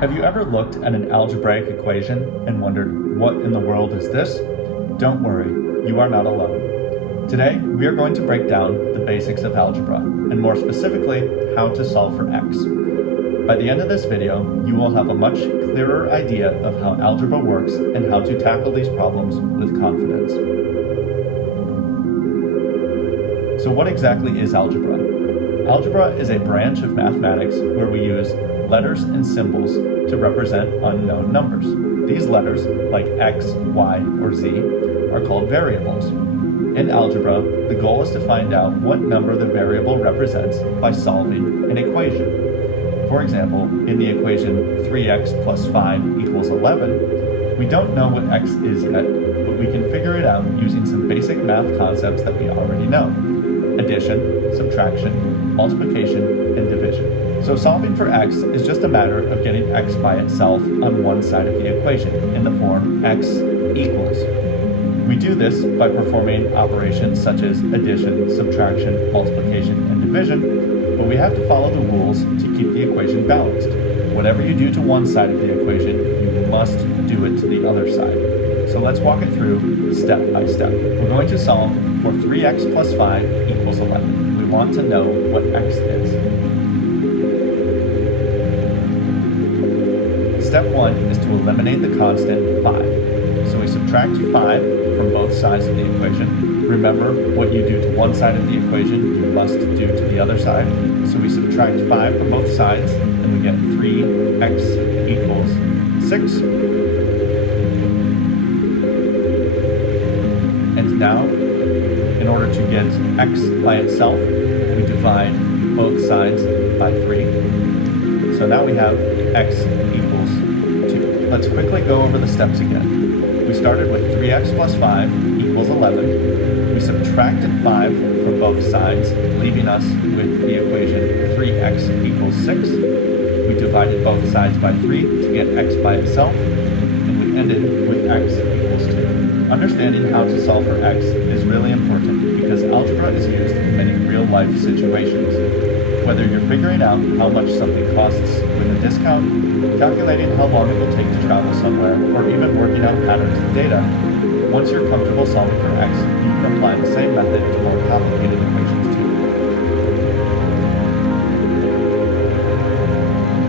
Have you ever looked at an algebraic equation and wondered, what in the world is this? Don't worry, you are not alone. Today, we are going to break down the basics of algebra, and more specifically, how to solve for x. By the end of this video, you will have a much clearer idea of how algebra works and how to tackle these problems with confidence. So what exactly is algebra? Algebra is a branch of mathematics where we use letters and symbols to represent unknown numbers. These letters, like x, y, or z, are called variables. In algebra, the goal is to find out what number the variable represents by solving an equation. For example, in the equation 3x plus 5 equals 11, we don't know what x is yet, but we can figure it out using some basic math concepts that we already know: addition, subtraction, multiplication, and division. So solving for x is just a matter of getting x by itself on one side of the equation in the form x equals. We do this by performing operations such as addition, subtraction, multiplication, and division, but we have to follow the rules to keep the equation balanced. Whatever you do to one side of the equation, you must do it to the other side. So let's walk it through step by step. We're going to solve for 3x plus 5 equals 11. We want to know what x is. Step 1 is to eliminate the constant 5. So we subtract 5 from both sides of the equation. Remember, what you do to one side of the equation, you must do to the other side. So we subtract 5 from both sides, and we get 3x equals 6. And now, in order to get x by itself, we divide both sides by 3. So now we have x equals 2. Let's quickly go over the steps again. We started with 3x plus 5 equals 11. We subtracted 5 from both sides, leaving us with the equation 3x equals 6. We divided both sides by 3 to get x by itself, and we ended with x equals 2. Understanding how to solve for x is really important because algebra is used in many real-life situations. Whether you're figuring out how much something costs with a discount, calculating how long it will take to travel somewhere, or even working out patterns in data, once you're comfortable solving for x, you can apply the same method to more complicated equations.